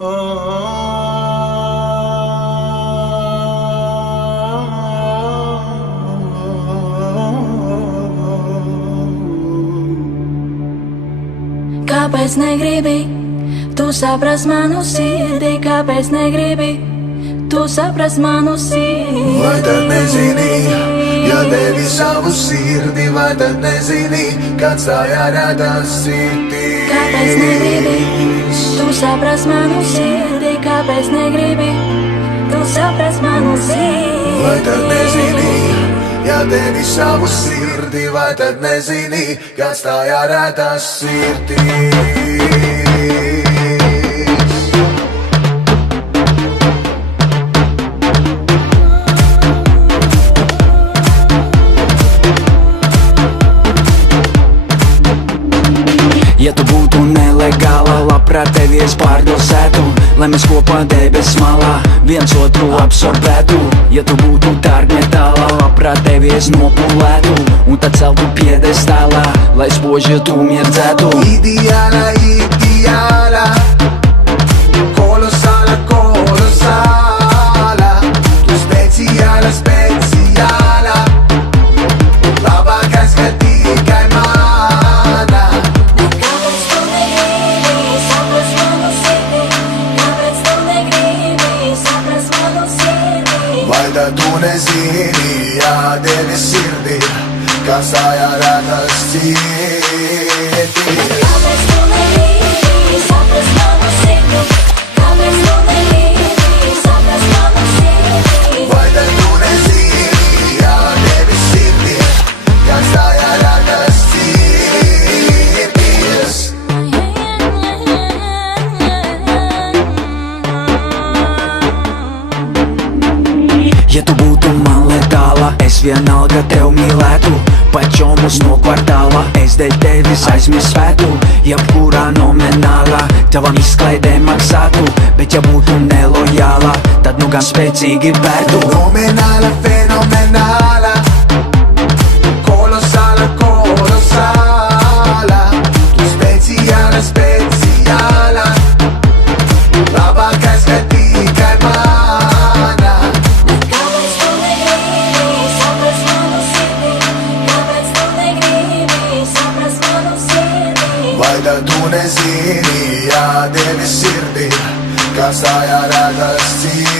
Kāpēc negribi tu saprast manu sirdi? Kāpēc negribi tu saprast manu sirdi? Vai tad nezini, ja devi savu sirdi? Vai tad nezini, kāds tā jārādās sirdī? Kāpēc negribi tu saprast manu sirdi? Kāpēc negribi tu saprast manu sirdi? Vai tad nezini, ja devi savu sirdi? Vai tad nezini, kāds tā jārādās sirdī? Ja tu būtu nelegāla, labprāt tevi es pārdosētu, lai mēs kopā debes malā viens otru absorbētu. Ja tu būtu dārgmetālā, labprāt tevi es nopulētu un tad celtu piedestālā, lai spoži tu mirdzētu. Ideāla, ideāla, kolosāla, kolosāla, tu speciāla, speciāla, labākais, ka tikai mana. Vai tad tu nezini, ja devi sirdi, kāds tā jārādās sirdī? Kāpēc tu negribi saprast manu sirdi? Kāpēc tu negribi saprast manu sirdi? Vai tad tu nezini, ja devi sirdi, kāds tā jārādās sirdīs? Ja tu būtu man letāla, es vienalga tev mīlētu, pat čomus no kvartāla, es dēļ tevis aizmirspētu, jebkurā nominālā tavam izklaidē maksātu, bet ja būtu nelojāla, tad nu gan spēcīgi pērtu. Nomināla, fenomenāla, kolosāla, kolosāla, tu speciāla, speciāla, labākais, ka tikai mana. Vai tad tu nezini, ja devi sirdi, kāds tā jārādās sirdī?